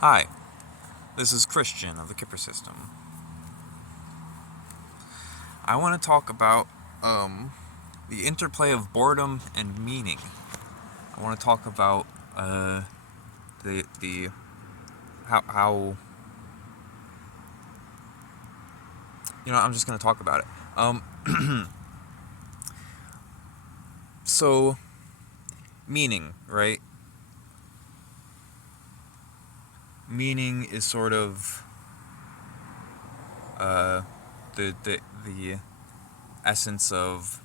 Hi, this is Christian of the Kipper System. I want to talk about the interplay of boredom and meaning. I want to talk about the how I'm just going to talk about it. So meaning, right? Meaning is sort of uh, the essence of,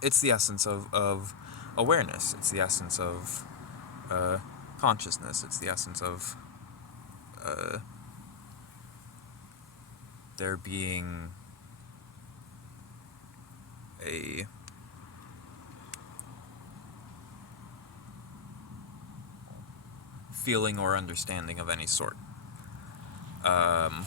it's the essence of awareness. It's the essence of consciousness. It's the essence of uh, there being a feeling or understanding of any sort. Um,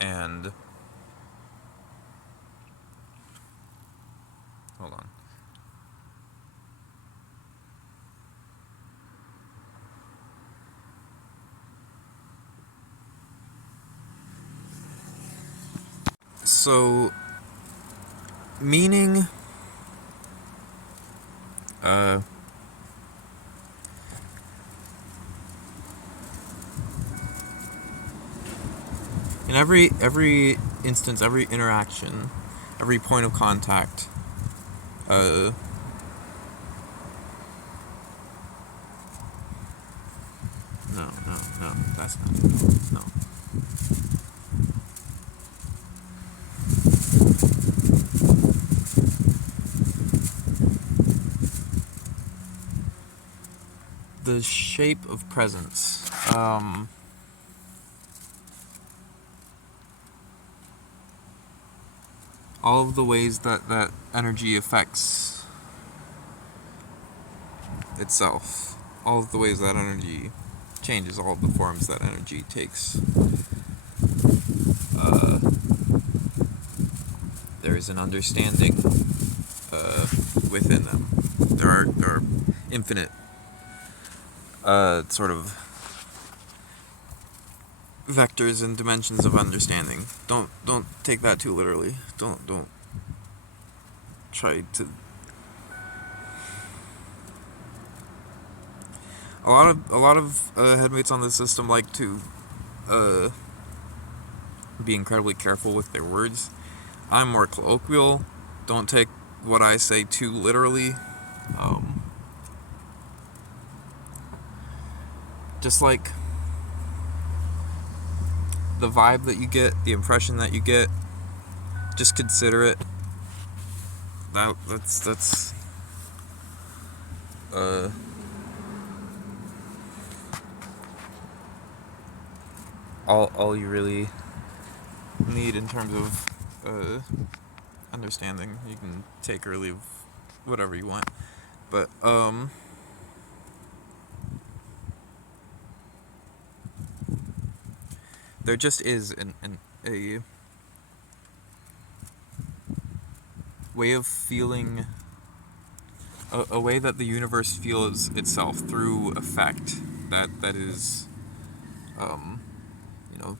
and hold on. So meaning uh, in every instance, every interaction, every point of contact, uh, no, that's not it. No. The shape of presence. All of the ways that energy affects itself. All of the ways that energy changes, all of the forms that energy takes. Uh, there is an understanding within them. There are infinite sort of vectors and dimensions of understanding. Don't take that too literally. Don't try to. A lot of headmates on the system like to uh, be incredibly careful with their words. I'm more colloquial. Don't take what I say too literally. Um, just like the vibe that you get, the impression that you get, just consider it. That's uh, all you really need in terms of understanding. You can take or leave whatever you want, but there just is a way of feeling, a way that the universe feels itself through effect that is, um, you know,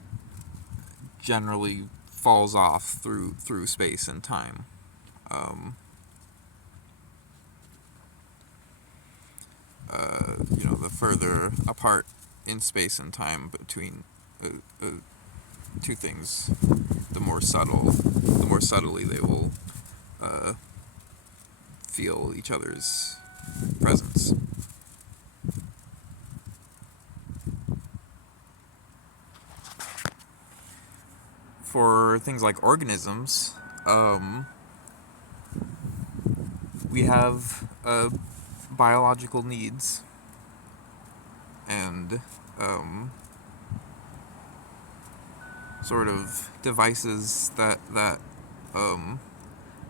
generally falls off through space and time. Um, the further apart in space and time between uh, uh, two things, the more subtly they will uh, feel each other's presence. For things like organisms, we have biological needs and sort of devices that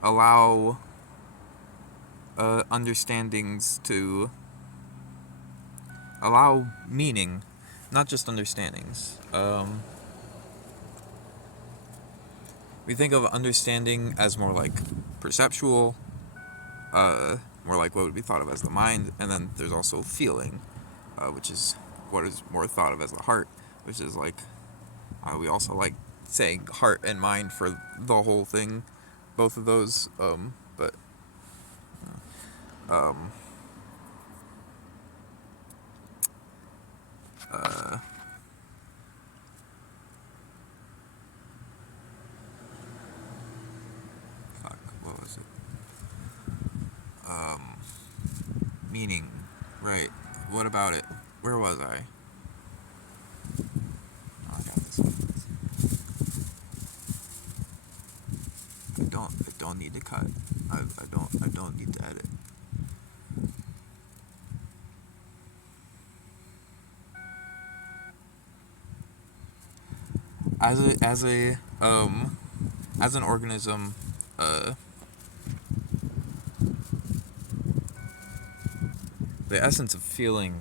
allow understandings to allow meaning, not just understandings. We think of understanding as more like perceptual, more like what would be thought of as the mind, and then there's also feeling, which is what is more thought of as the heart, which is like we also like saying heart and mind for the whole thing, both of those. But um, uh, fuck, what was it? Um, Meaning, right? What about it? Where was I? Oh, I got this one. I don't need to cut. I don't need to edit. As an organism, uh, the essence of feeling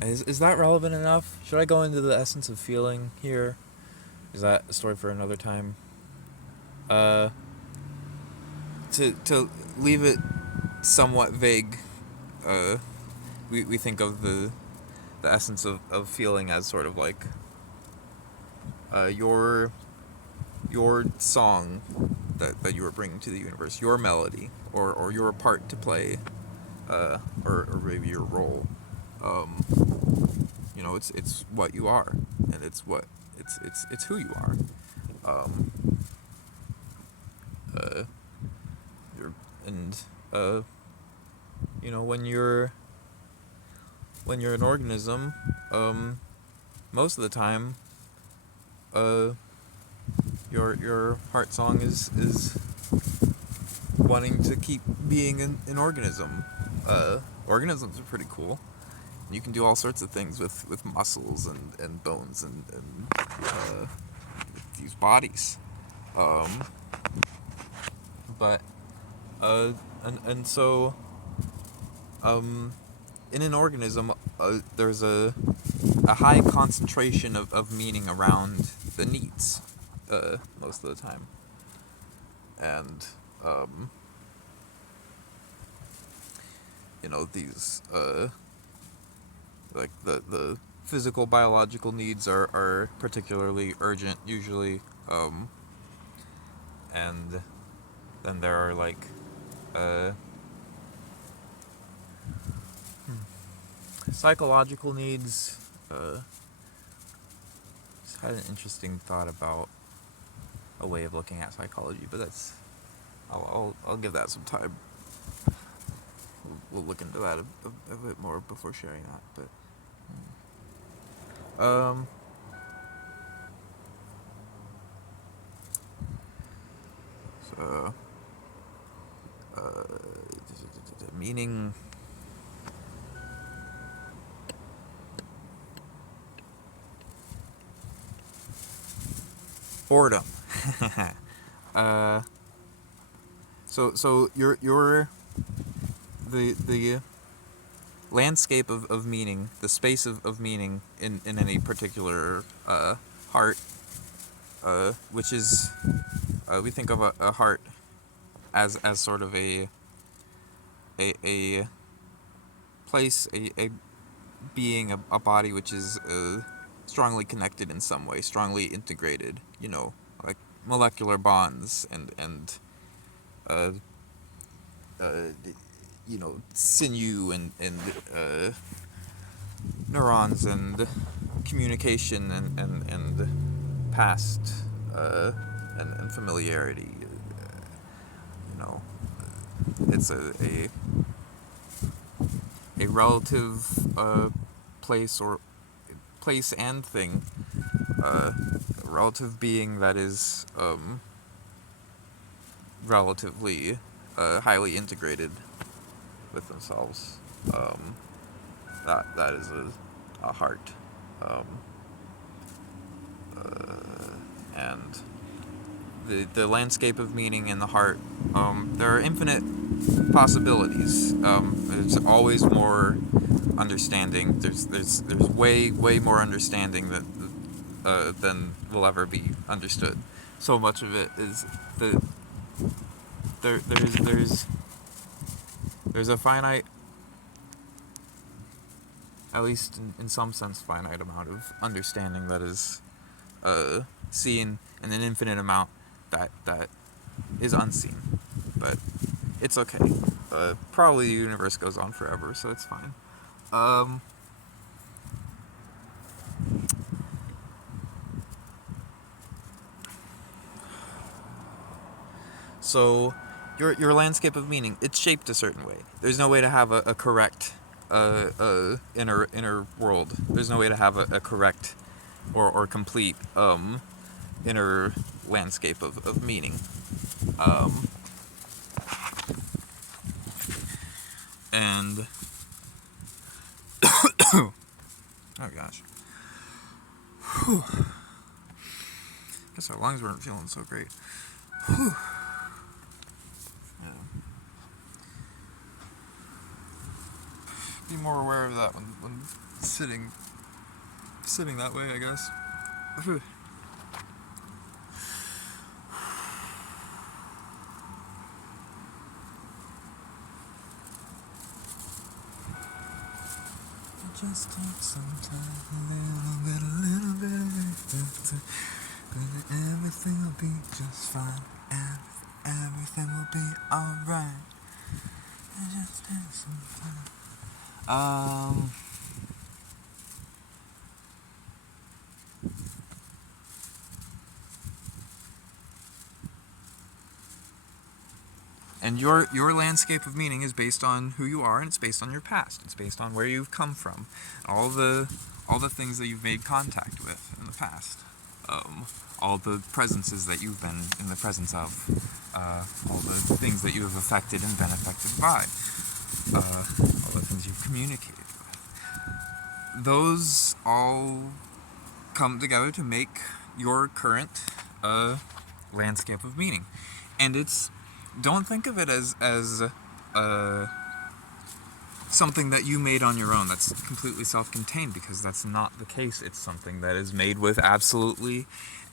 is that relevant enough? Should I go into the essence of feeling here? Is that a story for another time? Uh, to leave it somewhat vague, uh, we think of the essence of feeling as sort of like your song that you were bringing to the universe, your melody, or your part to play, or maybe your role. Um, it's what you are, and it's who you are. Um, uh, you're, and uh, when you're an organism, most of the time, uh, your heart song is wanting to keep being an organism. Organisms are pretty cool. You can do all sorts of things with muscles and bones and these bodies. Um, but and so um, in an organism, there's a high concentration of meaning around the needs, most of the time, and um, these like the physical biological needs are particularly urgent usually, and then there are like uh, psychological needs. Just had an interesting thought about a way of looking at psychology, but I'll give that some time. We'll look into that a bit more before sharing that. But so meaning. Boredom. uh, so you're the landscape of meaning, the space of meaning in any particular heart, which is we think of a heart as sort of a place, a being, a body which is strongly connected in some way, strongly integrated. Like molecular bonds and uh, uh, sinew and neurons and communication and past and familiarity. You know, it's a relative place or place and thing, a relative being that is relatively highly integrated with themselves. That is a heart, um, and the landscape of meaning in the heart. There are infinite possibilities. There's always more understanding. There's way more understanding that than will ever be understood. So much of it is the there's a finite, at least in some sense, finite amount of understanding that is seen, and an infinite amount that is unseen. But it's okay. Probably the universe goes on forever, so it's fine. Um, so your landscape of meaning, it's shaped a certain way. There's no way to have a correct inner world. There's no way to have a correct or complete inner landscape of meaning. Um, and oh gosh, whew. Guess our lungs weren't feeling so great. Whew. Yeah. Be more aware of that when sitting that way, I guess. Whew. Just take some time, a little bit, but everything will be just fine, and everything will be alright. Just take some time. And your landscape of meaning is based on who you are, and it's based on your past. It's based on where you've come from, all the things that you've made contact with in the past, all the presences that you've been in the presence of, all the things that you have affected and been affected by, all the things you've communicated with. Those all come together to make your current landscape of meaning, and don't think of it as something that you made on your own that's completely self-contained, because that's not the case. It's something that is made with absolutely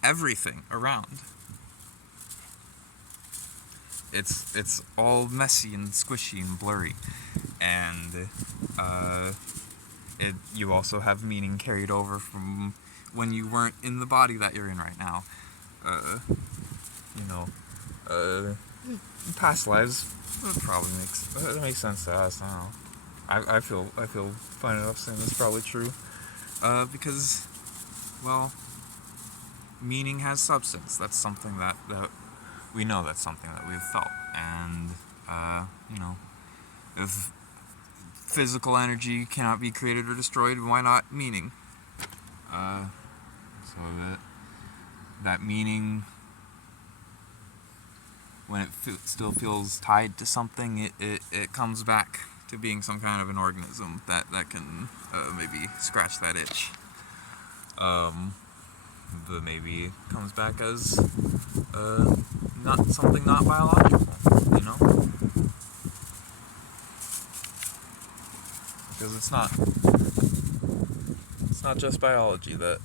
everything around. It's all messy and squishy and blurry, and you also have meaning carried over from when you weren't in the body that you're in right now. Past lives, that probably makes sense to us. I don't know. I feel fine enough saying that's probably true, because, well, meaning has substance. That's something that we know. That's something that we've felt, and if physical energy cannot be created or destroyed, why not meaning? So that meaning, when it still feels tied to something, it comes back to being some kind of an organism that can maybe scratch that itch. But maybe it comes back as not something not biological, because it's not just biology that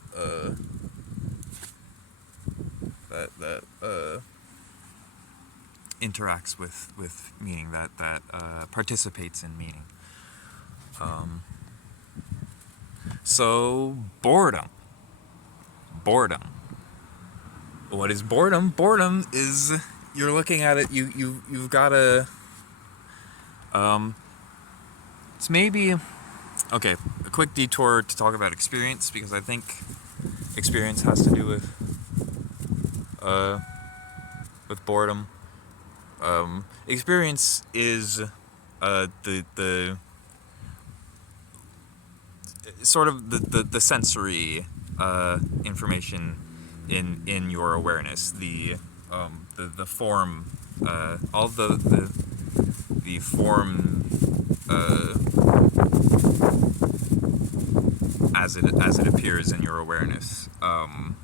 interacts with meaning, that participates in meaning. So boredom. What is boredom? Boredom is, you're looking at it. You've got to. It's maybe okay. A quick detour to talk about experience, because I think experience has to do with boredom. Experience is the sort of the sensory information in your awareness, the form, all the form as it appears in your awareness, and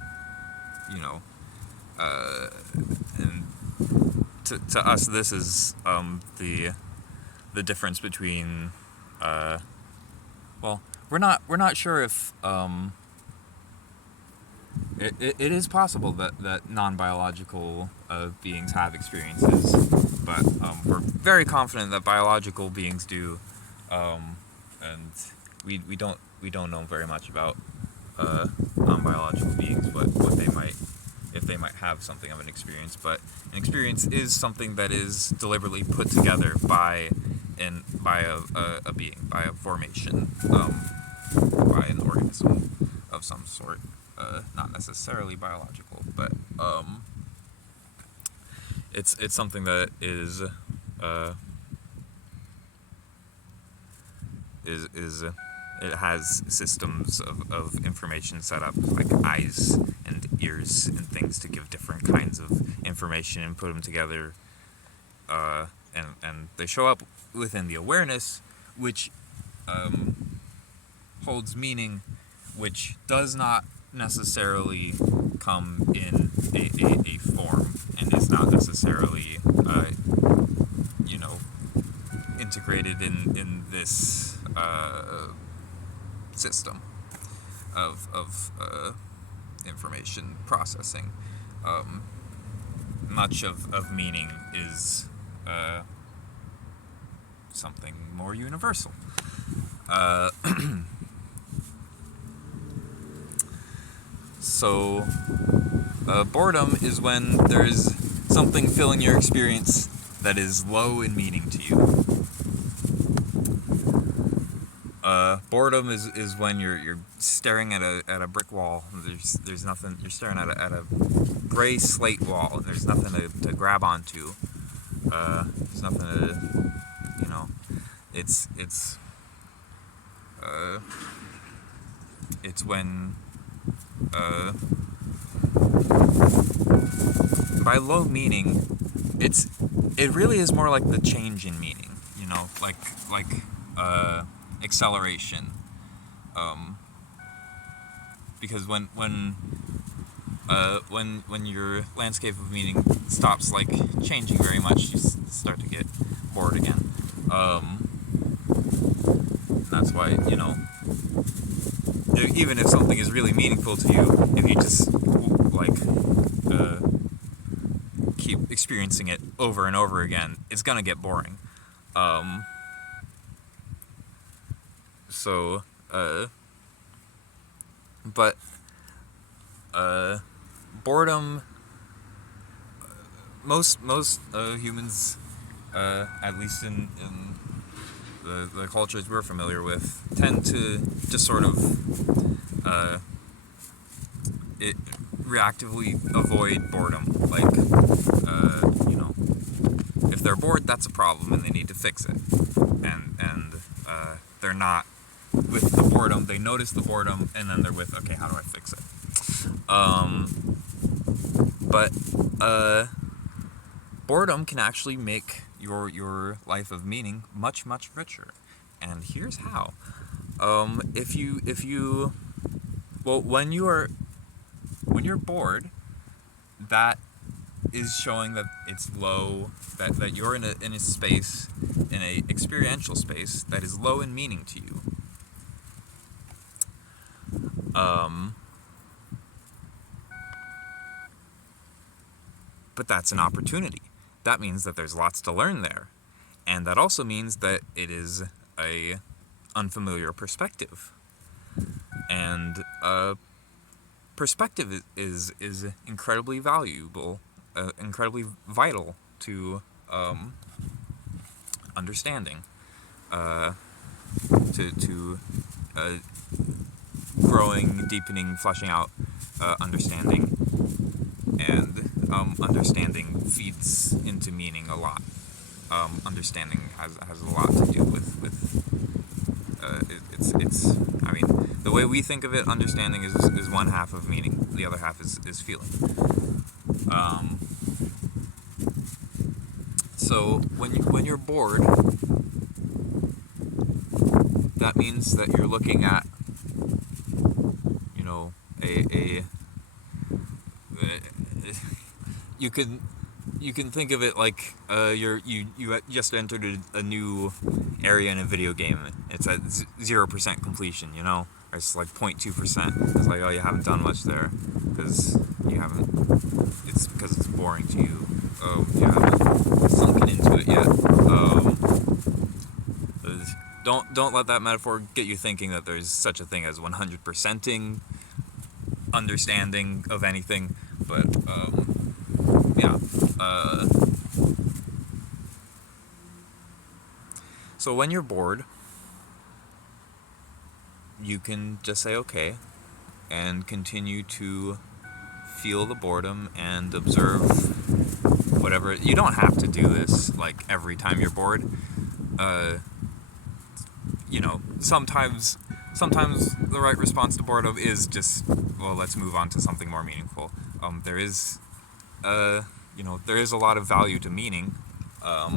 to us, this is the difference between Well, we're not sure if it is possible that non-biological beings have experiences, but we're very confident that biological beings do, and we don't know very much about non-biological beings, what they might, if they might have something of an experience. But an experience is something that is deliberately put together by a being, by a formation, by an organism of some sort. Not necessarily biological, but it's something that is it has systems of information set up, like eyes and ears and things, to give different kinds of information and put them together, and they show up within the awareness, which holds meaning, which does not necessarily come in a form, and is not necessarily integrated in this system of information processing. Much of meaning is something more universal. So, boredom is when there's something filling your experience that is low in meaning to you. Boredom is when you're staring at a brick wall. There's nothing. You're staring at a gray slate wall, and there's nothing to grab onto. There's nothing to, it's when, by low meaning, it really is more like the change in meaning, like acceleration, because when your landscape of meaning stops changing very much, you start to get bored again. That's why, even if something is really meaningful to you, if you just keep experiencing it over and over again, it's gonna get boring. But boredom, most humans, at least in the cultures we're familiar with, tend to just sort of reactively avoid boredom. If they're bored, that's a problem, and they need to fix it. And they're not with the boredom. They notice the boredom, and then they're with, okay, how do I fix it? But boredom can actually make your life of meaning much, much richer. And here's how. When you're bored, that is showing that it's low, that you're in a space, in a experiential space that is low in meaning to you. But that's an opportunity. That means that there's lots to learn there. And that also means that it is a unfamiliar perspective. And perspective is incredibly valuable, incredibly vital to understanding, to growing, deepening, fleshing out understanding. And understanding feeds into meaning a lot. Understanding has a lot to do with it's. I mean, the way we think of it, understanding is one half of meaning. The other half is feeling. So when you're bored, that means that you're looking at, you can think of it like you just entered a new area in a video game. It's at 0% completion, you know, or it's like 0.2%. It's like, oh, you haven't done much there because you haven't. It's because it's boring to you. Oh, you haven't sunken into it yet. Don't let that metaphor get you thinking that there's such a thing as 100%ing understanding of anything, but yeah. So when you're bored, you can just say okay and continue to feel the boredom and observe whatever. You don't have to do this like every time you're bored. You know, sometimes the right response to boredom is just, well, let's move on to something more meaningful. There is there is a lot of value to meaning, a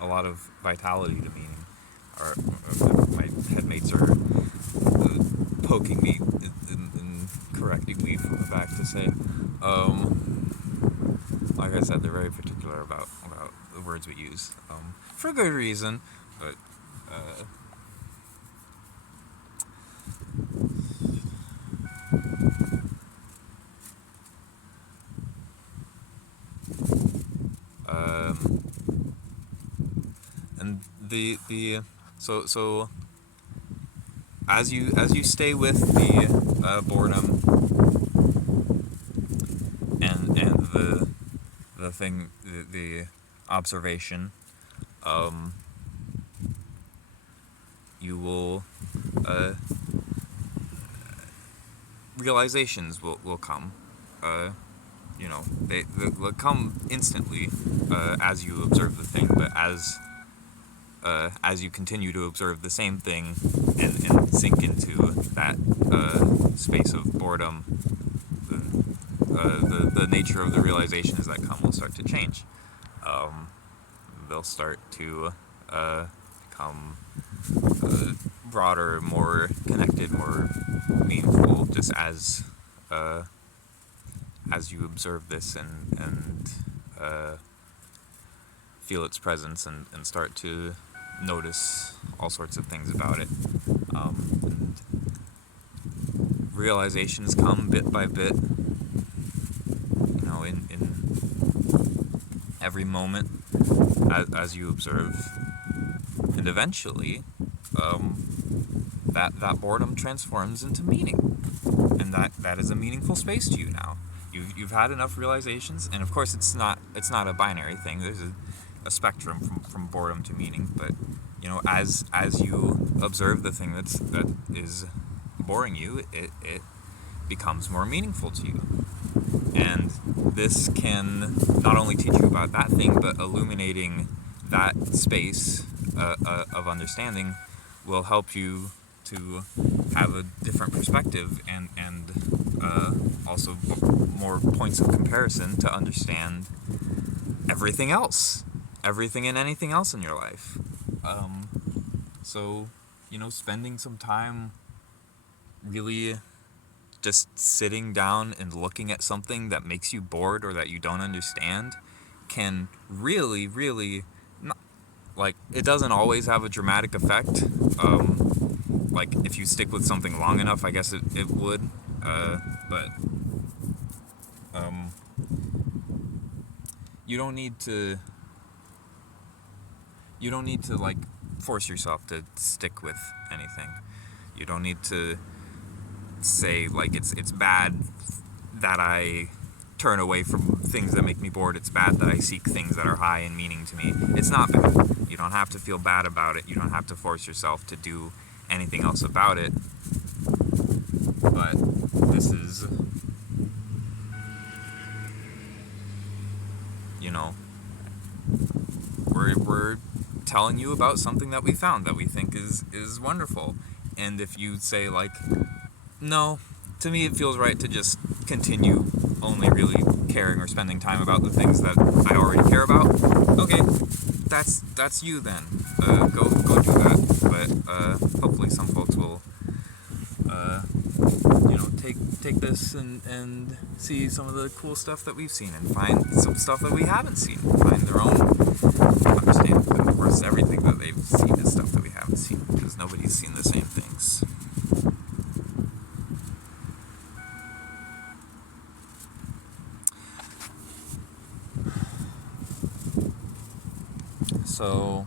lot of vitality to meaning. My headmates are poking me and correcting me from the back to say, like I said, they're very particular about the words we use, for good reason, but and the so as you stay with the boredom and the thing, the observation, you will realizations will come. They'll come instantly as you observe the thing, but as you continue to observe the same thing and sink into that space of boredom, the nature of the realizations that come will start to change. They'll start to become broader, more connected, more meaningful, just as you observe this and feel its presence and start to notice all sorts of things about it. And realizations come bit by bit, you know, in every moment as you observe, and eventually that boredom transforms into meaning, and that is a meaningful space to you now. You've had enough realizations, and of course it's not a binary thing. There's a spectrum from boredom to meaning, but you know, as you observe the thing that is boring you, it becomes more meaningful to you. And this can not only teach you about that thing, but illuminating that space of understanding will help you to have a different perspective and also more points of comparison to understand everything else, everything and anything else in your life. So, you know, spending some time really just sitting down and looking at something that makes you bored or that you don't understand can really, really, not, like, it doesn't always have a dramatic effect. Like, if you stick with something long enough, I guess it would. But you don't need to like force yourself to stick with anything. You don't need to say like it's bad that I turn away from things that make me bored. It's bad that I seek things that are high in meaning to me. It's not bad. You don't have to feel bad about it. You don't have to force yourself to do anything else about it. But this is, you know, we're telling you about something that we found that we think is wonderful. And if you say like, no, to me it feels right to just continue only really caring or spending time about the things that I already care about, okay, that's you then. Go do that. But hopefully some folks will take take this and see some of the cool stuff that we've seen and find some stuff that we haven't seen. Find their own understanding. But of course, everything that they've seen is stuff that we haven't seen because nobody's seen the same things. So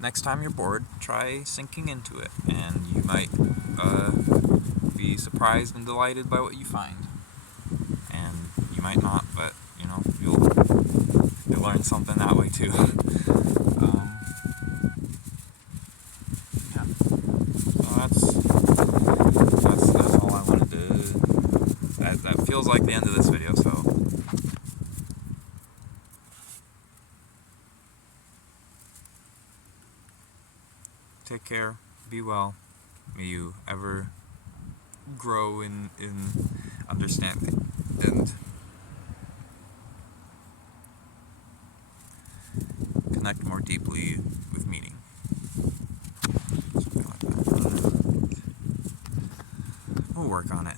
next time you're bored, try sinking into it, and you might be surprised and delighted by what you find. And you might not, but you know you'll learn something that way too. Yeah. So that's all I wanted to. That feels like the end of this video. So. Take care, be well, may you ever grow in understanding and connect more deeply with meaning. Something like that. We'll work on it.